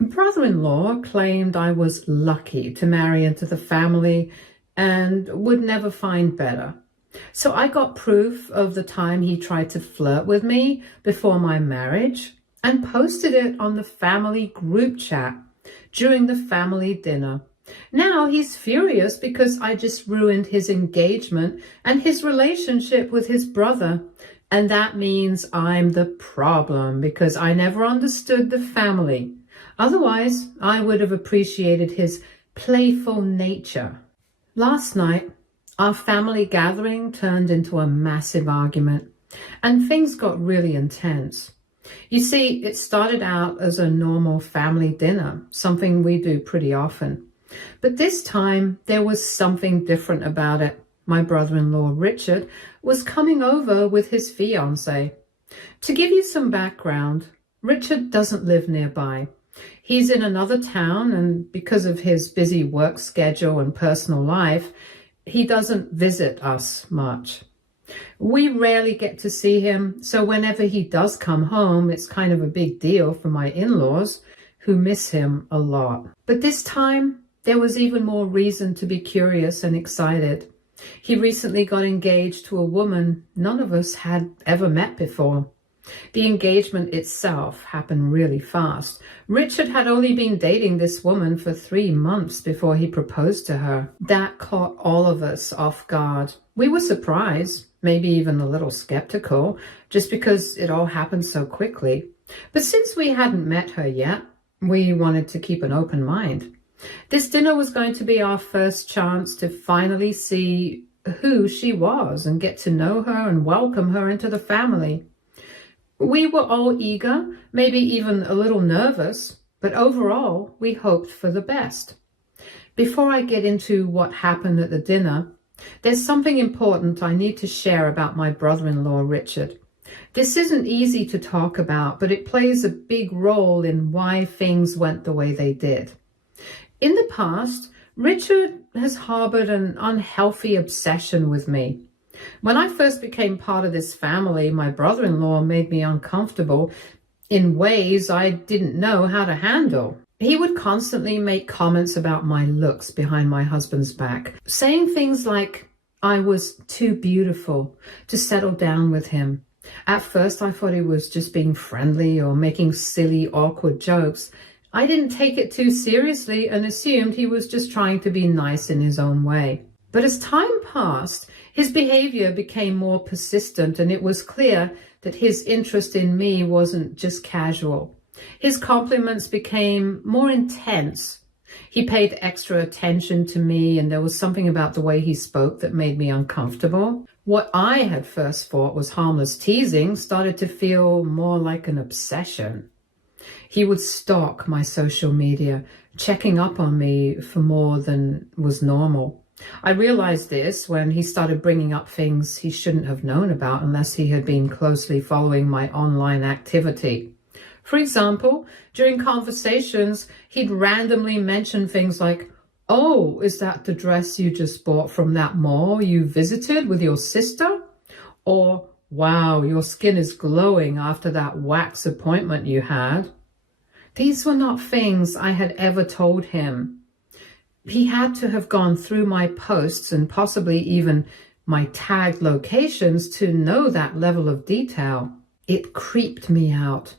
Brother-in-law claimed I was lucky to marry into the family and would never find better. So I got proof of the time he tried to flirt with me before my marriage and posted it on the family group chat during the family dinner. Now he's furious because I just ruined his engagement and his relationship with his brother. And that means I'm the problem because I never understood the family. Otherwise, I would have appreciated his playful nature. Last night, our family gathering turned into a massive argument, and things got really intense. You see, it started out as a normal family dinner, something we do pretty often. But this time, there was something different about it. My brother-in-law, Richard, was coming over with his fiancée. To give you some background, Richard doesn't live nearby. He's in another town, and because of his busy work schedule and personal life, he doesn't visit us much. We rarely get to see him, so whenever he does come home, it's kind of a big deal for my in-laws, who miss him a lot. But this time, there was even more reason to be curious and excited. He recently got engaged to a woman none of us had ever met before. The engagement itself happened really fast. Richard had only been dating this woman for 3 months before he proposed to her. That caught all of us off guard. We were surprised, maybe even a little skeptical, just because it all happened so quickly. But since we hadn't met her yet, we wanted to keep an open mind. This dinner was going to be our first chance to finally see who she was and get to know her and welcome her into the family. We were all eager, maybe even a little nervous, but overall, we hoped for the best. Before I get into what happened at the dinner, there's something important I need to share about my brother-in-law, Richard. This isn't easy to talk about, but it plays a big role in why things went the way they did. In the past, Richard has harbored an unhealthy obsession with me. When I first became part of this family, my brother-in-law made me uncomfortable in ways I didn't know how to handle. He would constantly make comments about my looks behind my husband's back, saying things like I was too beautiful to settle down with him. At first, I thought he was just being friendly or making silly, awkward jokes. I didn't take it too seriously and assumed he was just trying to be nice in his own way. But as time passed, his behavior became more persistent, and it was clear that his interest in me wasn't just casual. His compliments became more intense. He paid extra attention to me, and there was something about the way he spoke that made me uncomfortable. What I had first thought was harmless teasing started to feel more like an obsession. He would stalk my social media, checking up on me for more than was normal. I realized this when he started bringing up things he shouldn't have known about unless he had been closely following my online activity. For example, during conversations, he'd randomly mention things like, "Oh, is that the dress you just bought from that mall you visited with your sister?" Or, "Wow, your skin is glowing after that wax appointment you had." These were not things I had ever told him. He had to have gone through my posts and possibly even my tagged locations to know that level of detail. It creeped me out.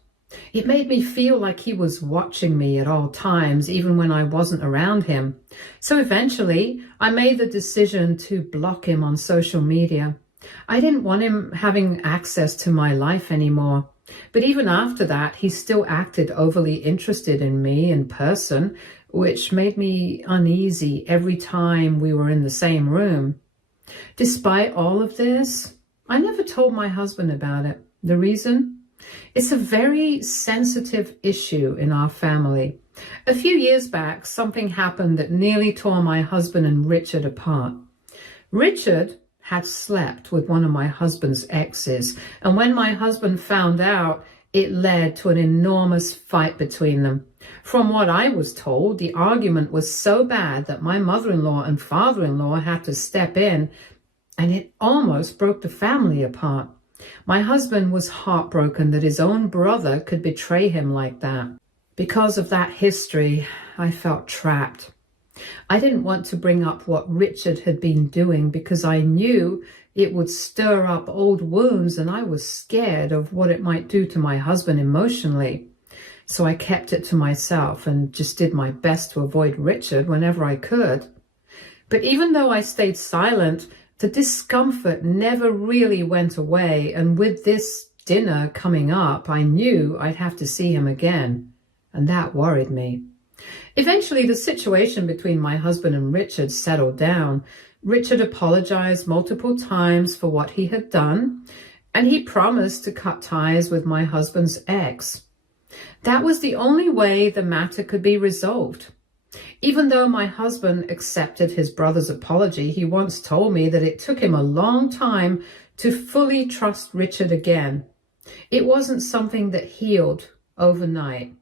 It made me feel like he was watching me at all times, even when I wasn't around him. So eventually, I made the decision to block him on social media. I didn't want him having access to my life anymore. But even after that, he still acted overly interested in me in person, which made me uneasy every time we were in the same room. Despite all of this, I never told my husband about it. The reason? It's a very sensitive issue in our family. A few years back, something happened that nearly tore my husband and Richard apart. Richard had slept with one of my husband's exes, and when my husband found out, it led to an enormous fight between them. From what I was told, the argument was so bad that my mother-in-law and father-in-law had to step in, and it almost broke the family apart. My husband was heartbroken that his own brother could betray him like that. Because of that history, I felt trapped. I didn't want to bring up what Richard had been doing because I knew it would stir up old wounds, and I was scared of what it might do to my husband emotionally. So I kept it to myself and just did my best to avoid Richard whenever I could. But even though I stayed silent, the discomfort never really went away, and with this dinner coming up, I knew I'd have to see him again, and that worried me. Eventually, the situation between my husband and Richard settled down. Richard apologized multiple times for what he had done, and he promised to cut ties with my husband's ex. That was the only way the matter could be resolved. Even though my husband accepted his brother's apology, he once told me that it took him a long time to fully trust Richard again. It wasn't something that healed overnight.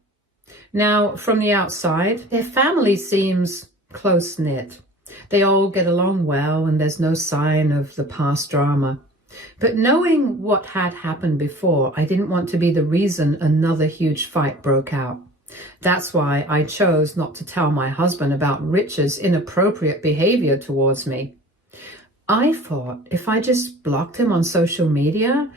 Now, from the outside, their family seems close-knit. They all get along well, and there's no sign of the past drama. But knowing what had happened before, I didn't want to be the reason another huge fight broke out. That's why I chose not to tell my husband about Richard's inappropriate behavior towards me. I thought if I just blocked him on social media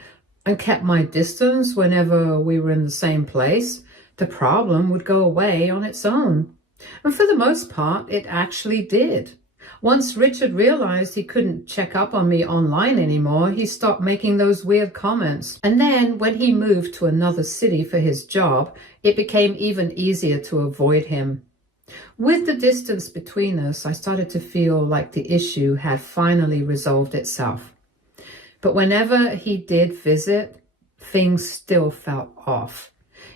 and kept my distance whenever we were in the same place, the problem would go away on its own. And for the most part, it actually did. Once Richard realized he couldn't check up on me online anymore, he stopped making those weird comments. And then when he moved to another city for his job, it became even easier to avoid him. With the distance between us, I started to feel like the issue had finally resolved itself. But whenever he did visit, things still felt off.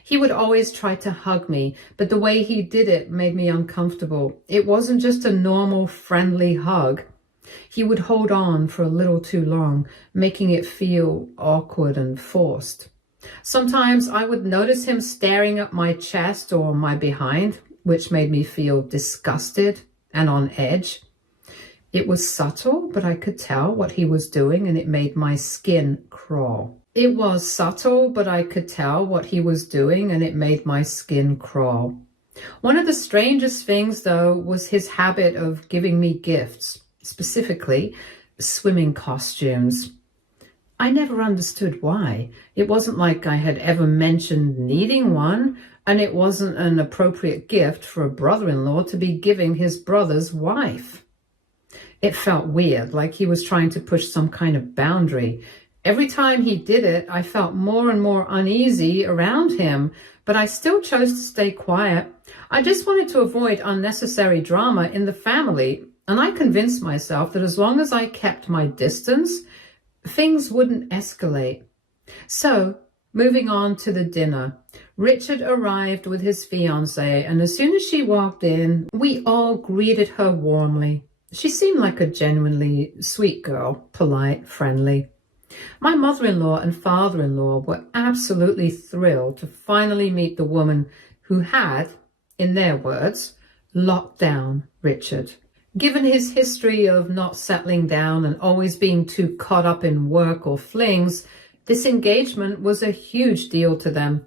He would always try to hug me, but the way he did it made me uncomfortable. It wasn't just a normal, friendly hug. He would hold on for a little too long, making it feel awkward and forced. Sometimes I would notice him staring at my chest or my behind, which made me feel disgusted and on edge. It was subtle, but I could tell what he was doing, and it made my skin crawl. It was subtle, but I could tell what he was doing, and it made my skin crawl. One of the strangest things, though, was his habit of giving me gifts, specifically swimming costumes. I never understood why. It wasn't like I had ever mentioned needing one, and it wasn't an appropriate gift for a brother-in-law to be giving his brother's wife. It felt weird, like he was trying to push some kind of boundary. Every time he did it, I felt more and more uneasy around him, but I still chose to stay quiet. I just wanted to avoid unnecessary drama in the family, and I convinced myself that as long as I kept my distance, things wouldn't escalate. So, moving on to the dinner, Richard arrived with his fiancée, and as soon as she walked in, we all greeted her warmly. She seemed like a genuinely sweet girl, polite, friendly. My mother-in-law and father-in-law were absolutely thrilled to finally meet the woman who had, in their words, locked down Richard. Given his history of not settling down and always being too caught up in work or flings, this engagement was a huge deal to them.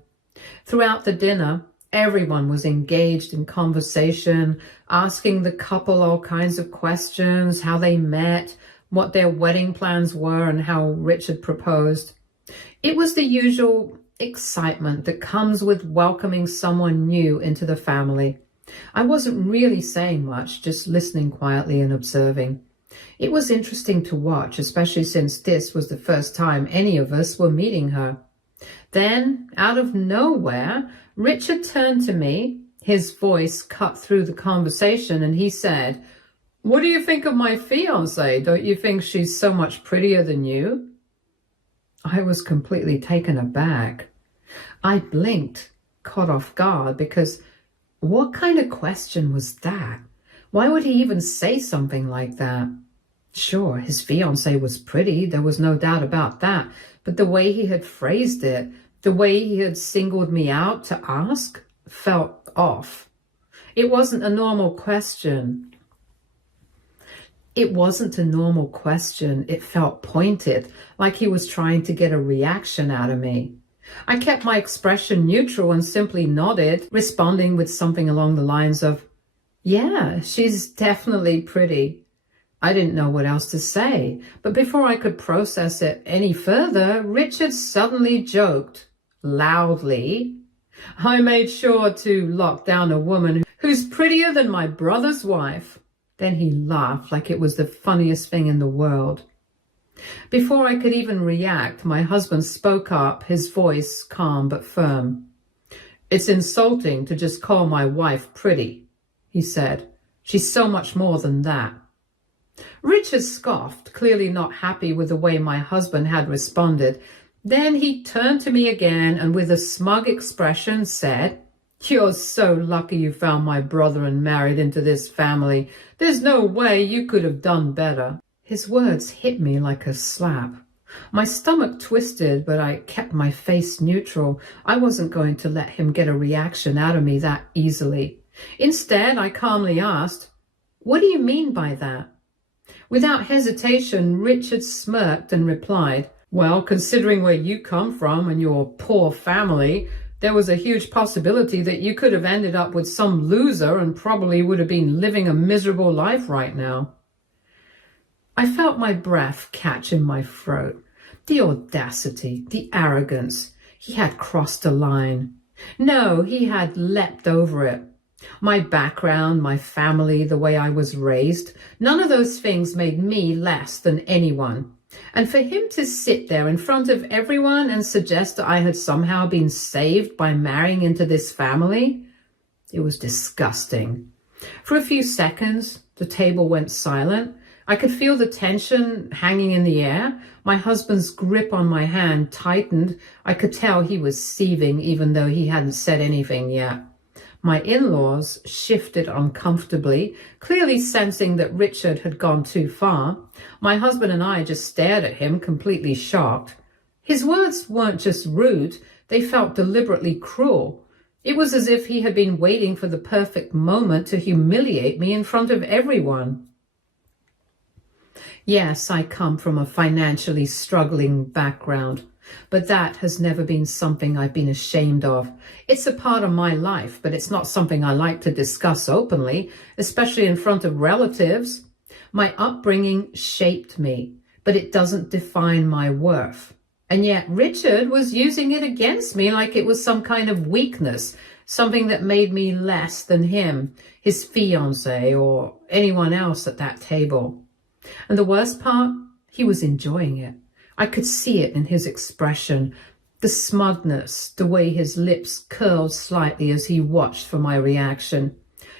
Throughout the dinner, everyone was engaged in conversation, asking the couple all kinds of questions, how they met, what their wedding plans were, and how Richard proposed. It was the usual excitement that comes with welcoming someone new into the family. I wasn't really saying much, just listening quietly and observing. It was interesting to watch, especially since this was the first time any of us were meeting her. Then, out of nowhere, Richard turned to me, his voice cut through the conversation, and he said, "What do you think of my fiancée? Don't you think she's so much prettier than you?" I was completely taken aback. I blinked, caught off guard, because what kind of question was that? Why would he even say something like that? Sure, his fiancée was pretty, there was no doubt about that, but the way he had phrased it, the way he had singled me out to ask, felt off. It wasn't a normal question. It wasn't a normal question. It felt pointed, like he was trying to get a reaction out of me. I kept my expression neutral and simply nodded, responding with something along the lines of, "Yeah, she's definitely pretty." I didn't know what else to say, but before I could process it any further, Richard suddenly joked, loudly, "I made sure to lock down a woman who's prettier than my brother's wife." Then he laughed like it was the funniest thing in the world. Before I could even react, my husband spoke up, his voice calm but firm. "It's insulting to just call my wife pretty," he said. "She's so much more than that." Richard scoffed, clearly not happy with the way my husband had responded. Then he turned to me again and with a smug expression said, "You're so lucky you found my brother and married into this family. There's no way you could have done better." His words hit me like a slap. My stomach twisted, but I kept my face neutral. I wasn't going to let him get a reaction out of me that easily. Instead, I calmly asked, "What do you mean by that?" Without hesitation, Richard smirked and replied, "Well, considering where you come from and your poor family, there was a huge possibility that you could have ended up with some loser and probably would have been living a miserable life right now." I felt my breath catch in my throat. The audacity, the arrogance. He had crossed a line. No, he had leapt over it. My background, my family, the way I was raised, none of those things made me less than anyone. And for him to sit there in front of everyone and suggest that I had somehow been saved by marrying into this family, it was disgusting. For a few seconds, the table went silent. I could feel the tension hanging in the air. My husband's grip on my hand tightened. I could tell he was seething even though he hadn't said anything yet. My in-laws shifted uncomfortably, clearly sensing that Richard had gone too far. My husband and I just stared at him, completely shocked. His words weren't just rude, they felt deliberately cruel. It was as if he had been waiting for the perfect moment to humiliate me in front of everyone. Yes, I come from a financially struggling background, but that has never been something I've been ashamed of. It's a part of my life, but it's not something I like to discuss openly, especially in front of relatives. My upbringing shaped me, but it doesn't define my worth. And yet Richard was using it against me like it was some kind of weakness, something that made me less than him, his fiancé, or anyone else at that table. And the worst part, he was enjoying it. I could see it in his expression, the smugness, the way his lips curled slightly as he watched for my reaction.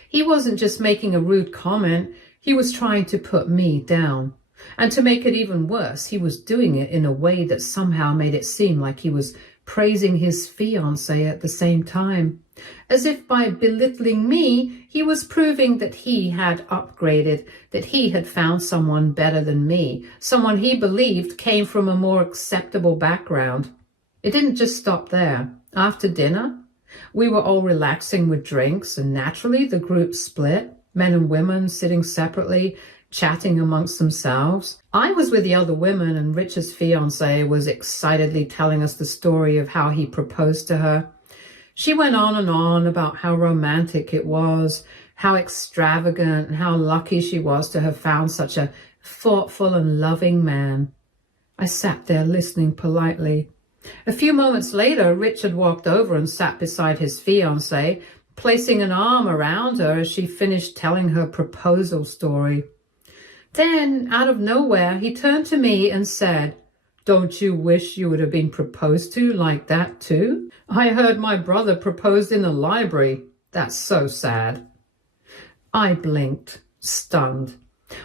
He wasn't just making a rude comment, he was trying to put me down. And to make it even worse, he was doing it in a way that somehow made it seem like he was praising his fiancée at the same time. As if by belittling me, he was proving that he had upgraded, that he had found someone better than me, someone he believed came from a more acceptable background. It didn't just stop there. After dinner, we were all relaxing with drinks, and naturally the group split, men and women sitting separately, chatting amongst themselves. I was with the other women, and Richard's fiancée was excitedly telling us the story of how he proposed to her. She went on and on about how romantic it was, how extravagant, and how lucky she was to have found such a thoughtful and loving man. I sat there listening politely. A few moments later, Richard walked over and sat beside his fiancée, placing an arm around her as she finished telling her proposal story. Then, out of nowhere, he turned to me and said, "Don't you wish you would have been proposed to like that too? I heard my brother proposed in the library. That's so sad." I blinked, stunned.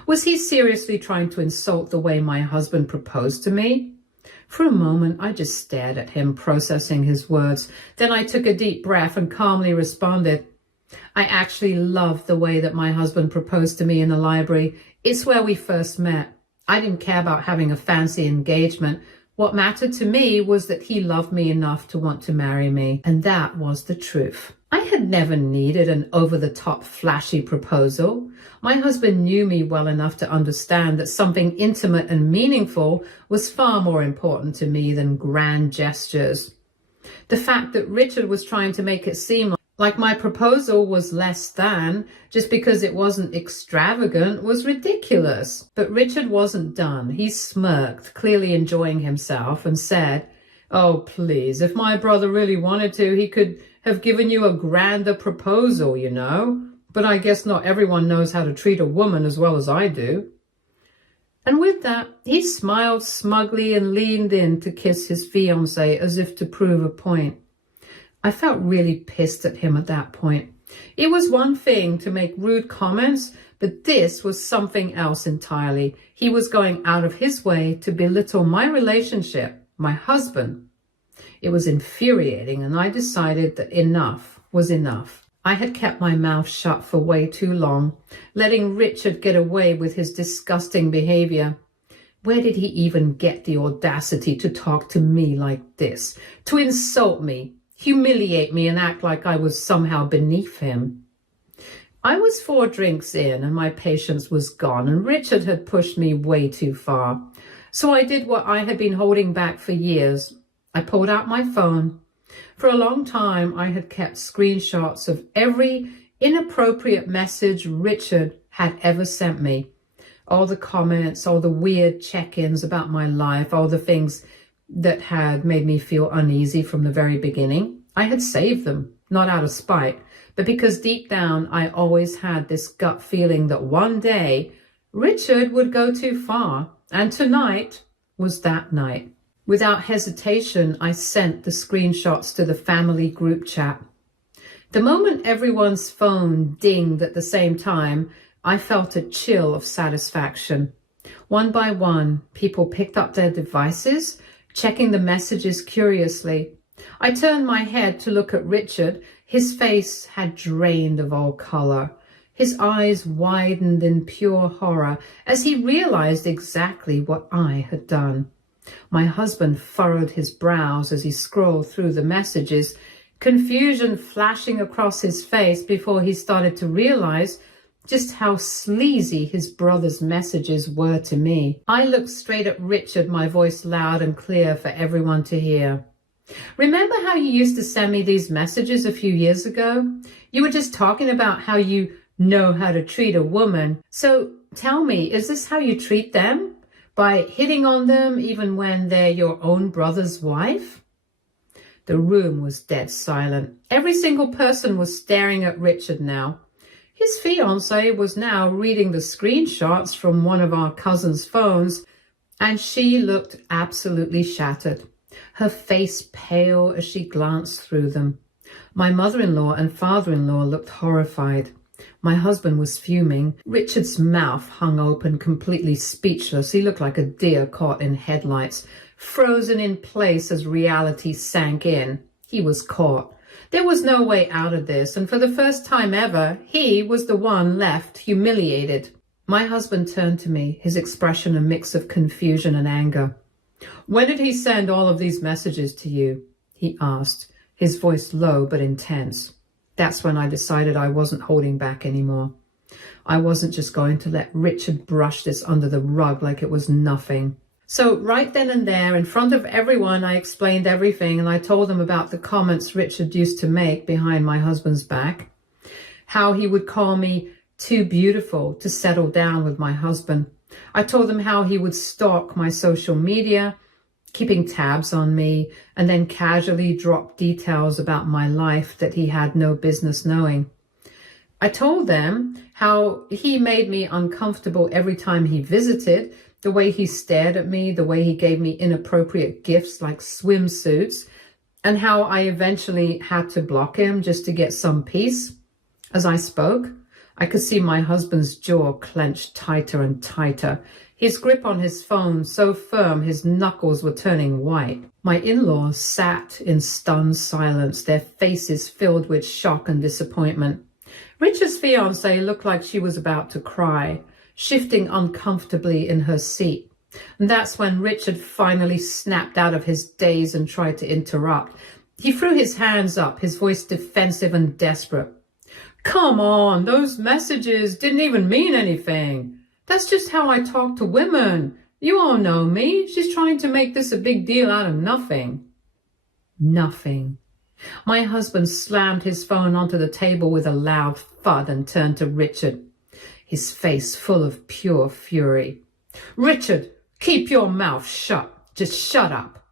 Was he seriously trying to insult the way my husband proposed to me? For a moment, I just stared at him, processing his words. Then I took a deep breath and calmly responded, "I actually loved the way that my husband proposed to me in the library. It's where we first met. I didn't care about having a fancy engagement. What mattered to me was that he loved me enough to want to marry me, and that was the truth." I had never needed an over-the-top flashy proposal. My husband knew me well enough to understand that something intimate and meaningful was far more important to me than grand gestures. The fact that Richard was trying to make it seem like my proposal was less than just because it wasn't extravagant was ridiculous. But Richard wasn't done. He smirked, clearly enjoying himself, and said, "Oh, please, if my brother really wanted to, he could have given you a grander proposal, you know. But I guess not everyone knows how to treat a woman as well as I do." And with that, he smiled smugly and leaned in to kiss his fiancée as if to prove a point. I felt really pissed at him at that point. It was one thing to make rude comments, but this was something else entirely. He was going out of his way to belittle my relationship, my husband. It was infuriating, and I decided that enough was enough. I had kept my mouth shut for way too long, letting Richard get away with his disgusting behavior. Where did he even get the audacity to talk to me like this, to insult me, humiliate me, and act like I was somehow beneath him? I was 4 drinks in, and my patience was gone, and Richard had pushed me way too far. So I did what I had been holding back for years. I pulled out my phone. For a long time, I had kept screenshots of every inappropriate message Richard had ever sent me. All the comments, all the weird check-ins about my life, all the things that had made me feel uneasy from the very beginning. I had saved them, not out of spite, but because deep down I always had this gut feeling that one day Richard would go too far, and tonight was that night. Without hesitation, I sent the screenshots to the family group chat. The moment everyone's phone dinged at the same time, I felt a chill of satisfaction. One by one, people picked up their devices, checking the messages curiously. I turned my head to look at Richard. His face had drained of all color. His eyes widened in pure horror as he realized exactly what I had done. My husband furrowed his brows as he scrolled through the messages, confusion flashing across his face before he started to realize just how sleazy his brother's messages were to me. I looked straight at Richard, my voice loud and clear for everyone to hear. "Remember how you used to send me these messages a few years ago? You were just talking about how you know how to treat a woman. So tell me, is this how you treat them? By hitting on them even when they're your own brother's wife?" The room was dead silent. Every single person was staring at Richard now. His fiancée was now reading the screenshots from one of our cousins' phones, and she looked absolutely shattered, her face pale as she glanced through them. My mother-in-law and father-in-law looked horrified. My husband was fuming. Richard's mouth hung open, completely speechless. He looked like a deer caught in headlights, frozen in place as reality sank in. He was caught. There was no way out of this, and for the first time ever, he was the one left humiliated. My husband turned to me, his expression a mix of confusion and anger. "When did he send all of these messages to you?" he asked, his voice low but intense. That's when I decided I wasn't holding back anymore. I wasn't just going to let Richard brush this under the rug like it was nothing. So right then and there, in front of everyone, I explained everything, and I told them about the comments Richard used to make behind my husband's back, how he would call me too beautiful to settle down with my husband. I told them how he would stalk my social media, keeping tabs on me, and then casually drop details about my life that he had no business knowing. I told them how he made me uncomfortable every time he visited, the way he stared at me, the way he gave me inappropriate gifts like swimsuits, and how I eventually had to block him just to get some peace. As I spoke, I could see my husband's jaw clenched tighter and tighter, his grip on his phone so firm his knuckles were turning white. My in-laws sat in stunned silence, their faces filled with shock and disappointment. Richard's fiancée looked like she was about to cry, shifting uncomfortably in her seat. And that's when Richard finally snapped out of his daze and tried to interrupt. He threw his hands up, his voice defensive and desperate. "Come on, those messages didn't even mean anything. That's just how I talk to women. You all know me. She's trying to make this a big deal out of nothing." Nothing. My husband slammed his phone onto the table with a loud thud and turned to Richard, his face full of pure fury. "Richard, keep your mouth shut. Just shut up."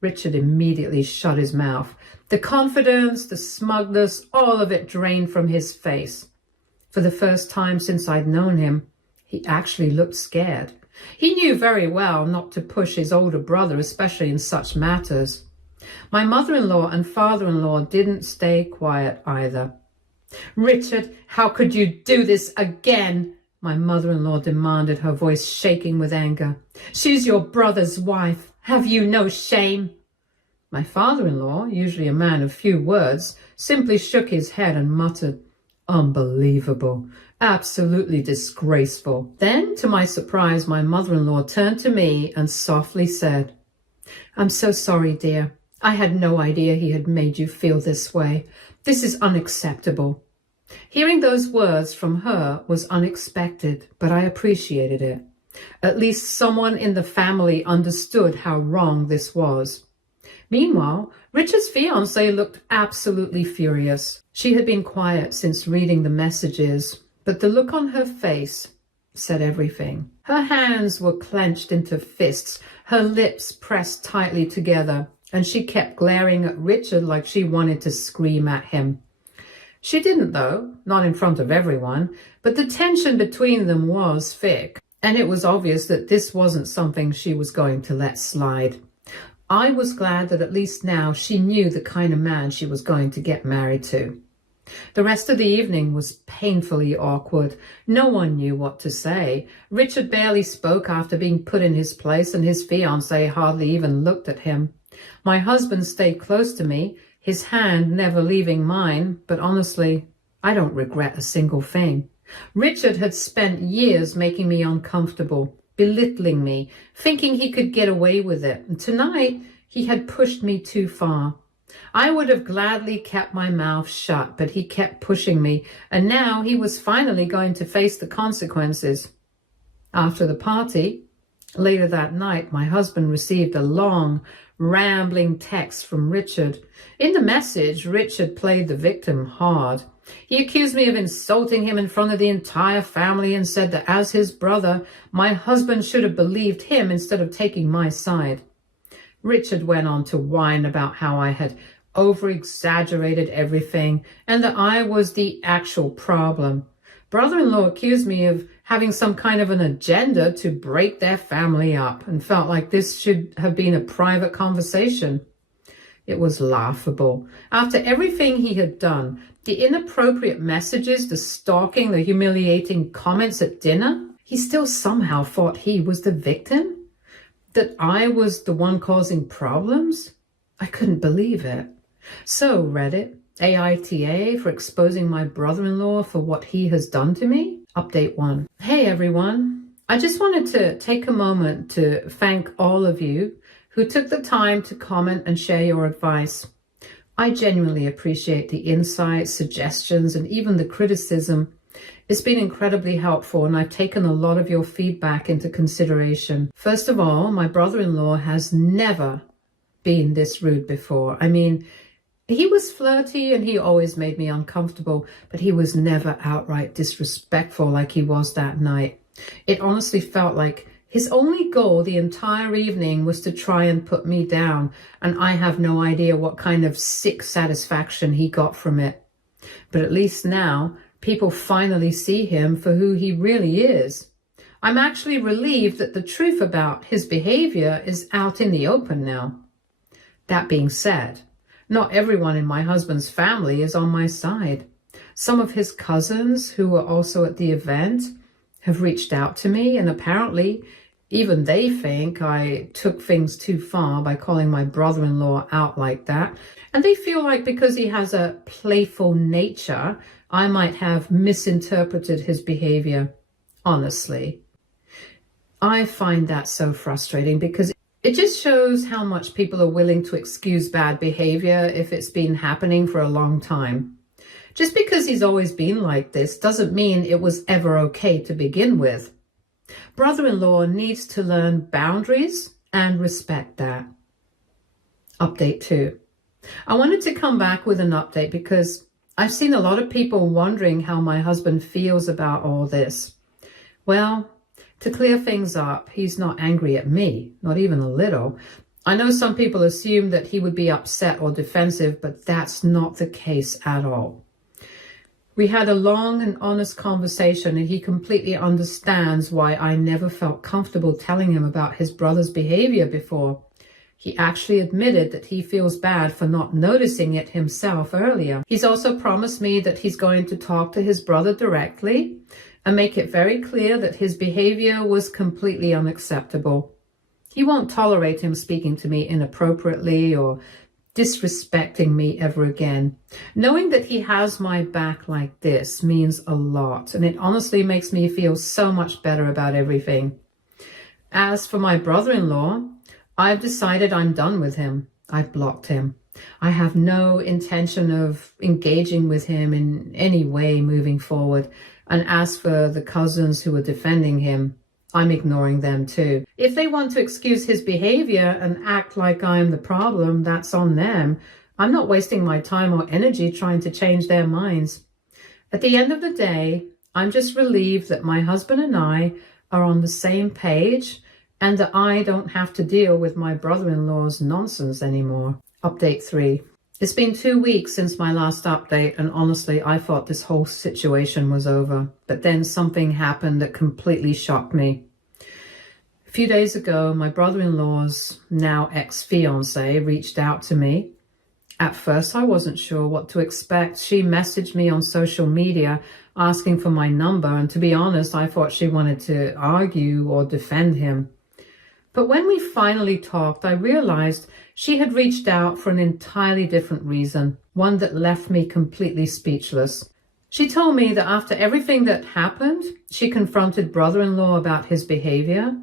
Richard immediately shut his mouth. The confidence, the smugness, all of it drained from his face. For the first time since I'd known him, he actually looked scared. He knew very well not to push his older brother, especially in such matters. My mother-in-law and father-in-law didn't stay quiet either. "Richard, how could you do this again?" my mother-in-law demanded, her voice shaking with anger. "She's your brother's wife. Have you no shame?" My father-in-law, usually a man of few words, simply shook his head and muttered, "Unbelievable. Absolutely disgraceful." Then, to my surprise, my mother-in-law turned to me and softly said, "I'm so sorry, dear. I had no idea he had made you feel this way. This is unacceptable." Hearing those words from her was unexpected, but I appreciated it. At least someone in the family understood how wrong this was. Meanwhile, Richard's fiancée looked absolutely furious. She had been quiet since reading the messages, but the look on her face said everything. Her hands were clenched into fists, her lips pressed tightly together, and she kept glaring at Richard like she wanted to scream at him. She didn't, though, not in front of everyone, but the tension between them was thick, and it was obvious that this wasn't something she was going to let slide. I was glad that at least now she knew the kind of man she was going to get married to. The rest of the evening was painfully awkward. No one knew what to say. Richard barely spoke after being put in his place, and his fiancée hardly even looked at him. My husband stayed close to me, his hand never leaving mine, but honestly, I don't regret a single thing. Richard had spent years making me uncomfortable, belittling me, thinking he could get away with it. And tonight, he had pushed me too far. I would have gladly kept my mouth shut, but he kept pushing me, and now he was finally going to face the consequences. After the party, later that night, my husband received a long, rambling text from Richard. In the message, Richard played the victim hard. He accused me of insulting him in front of the entire family and said that as his brother, my husband should have believed him instead of taking my side. Richard went on to whine about how I had over-exaggerated everything and that I was the actual problem. Brother-in-law accused me of having some kind of an agenda to break their family up and felt like this should have been a private conversation. It was laughable. After everything he had done, the inappropriate messages, the stalking, the humiliating comments at dinner, he still somehow thought he was the victim? That I was the one causing problems? I couldn't believe it. So, Reddit, AITA for exposing my brother-in-law for what he has done to me? Update 1. Hey everyone. I just wanted to take a moment to thank all of you who took the time to comment and share your advice. I genuinely appreciate the insights, suggestions, and even the criticism. It's been incredibly helpful, and I've taken a lot of your feedback into consideration. First of all, my brother-in-law has never been this rude before. I mean, he was flirty and he always made me uncomfortable, but he was never outright disrespectful like he was that night. It honestly felt like his only goal the entire evening was to try and put me down, and I have no idea what kind of sick satisfaction he got from it. But at least now, people finally see him for who he really is. I'm actually relieved that the truth about his behavior is out in the open now. That being said, not everyone in my husband's family is on my side. Some of his cousins, who were also at the event, have reached out to me, and apparently even they think I took things too far by calling my brother-in-law out like that. And they feel like because he has a playful nature, I might have misinterpreted his behavior. Honestly, I find that so frustrating because it just shows how much people are willing to excuse bad behavior if it's been happening for a long time. Just because he's always been like this doesn't mean it was ever okay to begin with. Brother-in-law needs to learn boundaries and respect that. Update 2. I wanted to come back with an update because I've seen a lot of people wondering how my husband feels about all this. Well, to clear things up, he's not angry at me, not even a little. I know some people assume that he would be upset or defensive, but that's not the case at all. We had a long and honest conversation, and he completely understands why I never felt comfortable telling him about his brother's behavior before. He actually admitted that he feels bad for not noticing it himself earlier. He's also promised me that he's going to talk to his brother directly and make it very clear that his behavior was completely unacceptable. He won't tolerate him speaking to me inappropriately or disrespecting me ever again. Knowing that he has my back like this means a lot, and it honestly makes me feel so much better about everything. As for my brother-in-law, I've decided I'm done with him. I've blocked him. I have no intention of engaging with him in any way moving forward. And as for the cousins who are defending him, I'm ignoring them too. If they want to excuse his behavior and act like I'm the problem, that's on them. I'm not wasting my time or energy trying to change their minds. At the end of the day, I'm just relieved that my husband and I are on the same page and that I don't have to deal with my brother-in-law's nonsense anymore. Update 3. It's been 2 weeks since my last update, and honestly, I thought this whole situation was over. But then something happened that completely shocked me. A few days ago, my brother-in-law's now ex-fiancée reached out to me. At first, I wasn't sure what to expect. She messaged me on social media asking for my number, and to be honest, I thought she wanted to argue or defend him. But when we finally talked, I realized she had reached out for an entirely different reason, one that left me completely speechless. She told me that after everything that happened, she confronted brother-in-law about his behavior.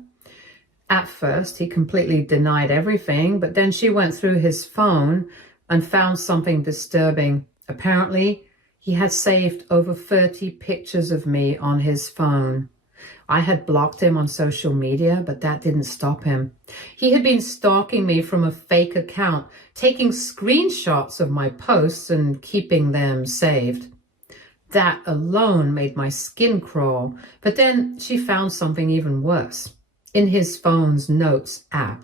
At first, he completely denied everything, but then she went through his phone and found something disturbing. Apparently, he had saved over 30 pictures of me on his phone. I had blocked him on social media, but that didn't stop him. He had been stalking me from a fake account, taking screenshots of my posts and keeping them saved. That alone made my skin crawl. But then she found something even worse. In his phone's notes app,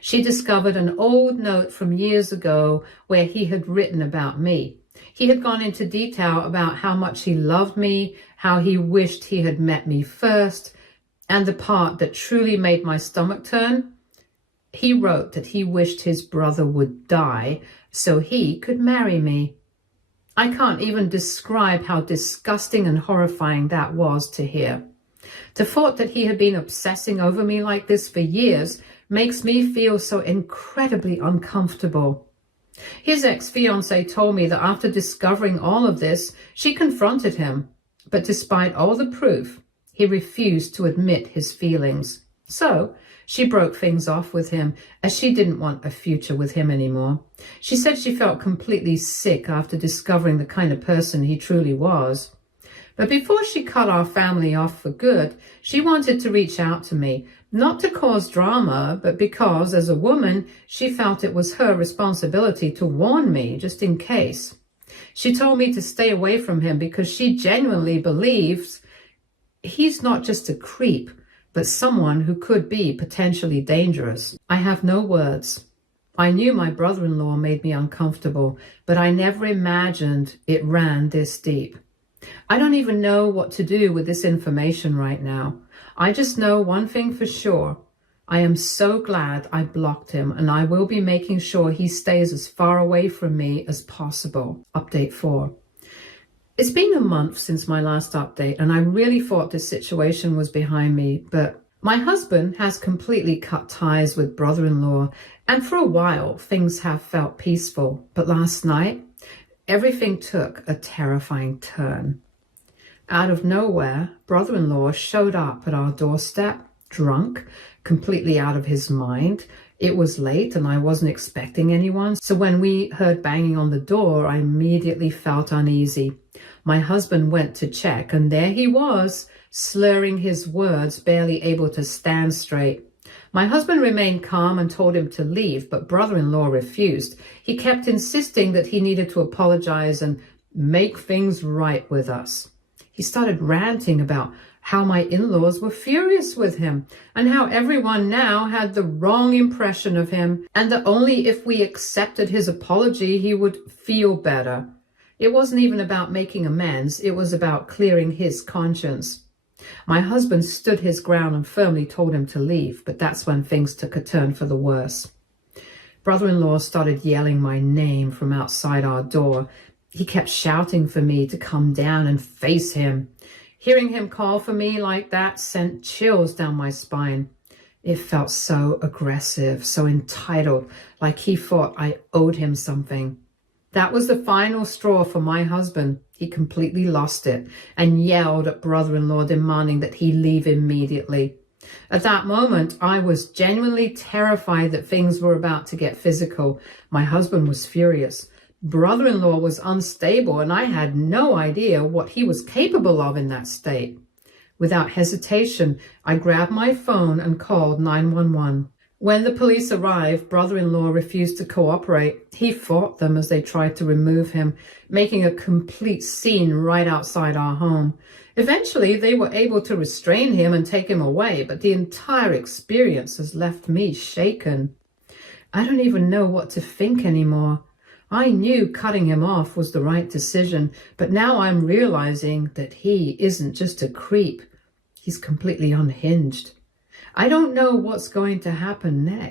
she discovered an old note from years ago where he had written about me. He had gone into detail about how much he loved me, how he wished he had met me first, and the part that truly made my stomach turn, he wrote that he wished his brother would die so he could marry me. I can't even describe how disgusting and horrifying that was to hear. The thought that he had been obsessing over me like this for years makes me feel so incredibly uncomfortable. His ex-fiancée told me that after discovering all of this, she confronted him. But despite all the proof, he refused to admit his feelings. So she broke things off with him as she didn't want a future with him anymore. She said she felt completely sick after discovering the kind of person he truly was. But before she cut our family off for good, she wanted to reach out to me, not to cause drama, but because, as a woman, she felt it was her responsibility to warn me, just in case. She told me to stay away from him because she genuinely believes he's not just a creep, but someone who could be potentially dangerous. I have no words. I knew my brother-in-law made me uncomfortable, but I never imagined it ran this deep. I don't even know what to do with this information right now. I just know one thing for sure. I am so glad I blocked him, and I will be making sure he stays as far away from me as possible. Update 4. It's been a month since my last update, and I really thought this situation was behind me, but my husband has completely cut ties with brother-in-law, and for a while things have felt peaceful. But last night, everything took a terrifying turn. Out of nowhere, brother-in-law showed up at our doorstep, drunk, completely out of his mind. It was late and I wasn't expecting anyone. So when we heard banging on the door, I immediately felt uneasy. My husband went to check and there he was, slurring his words, barely able to stand straight. My husband remained calm and told him to leave, but brother-in-law refused. He kept insisting that he needed to apologize and make things right with us. He started ranting about how my in-laws were furious with him and how everyone now had the wrong impression of him and that only if we accepted his apology he would feel better. It wasn't even about making amends, it was about clearing his conscience. My husband stood his ground and firmly told him to leave, but that's when things took a turn for the worse. Brother-in-law started yelling my name from outside our door. He kept shouting for me to come down and face him. Hearing him call for me like that sent chills down my spine. It felt so aggressive, so entitled, like he thought I owed him something. That was the final straw for my husband. He completely lost it and yelled at brother-in-law, demanding that he leave immediately. At that moment, I was genuinely terrified that things were about to get physical. My husband was furious. Brother-in-law was unstable, and I had no idea what he was capable of in that state. Without hesitation, I grabbed my phone and called 911. When the police arrived, brother-in-law refused to cooperate. He fought them as they tried to remove him, making a complete scene right outside our home. Eventually, they were able to restrain him and take him away, but the entire experience has left me shaken. I don't even know what to think anymore. I knew cutting him off was the right decision, but now I'm realizing that he isn't just a creep. He's completely unhinged. I don't know what's going to happen next.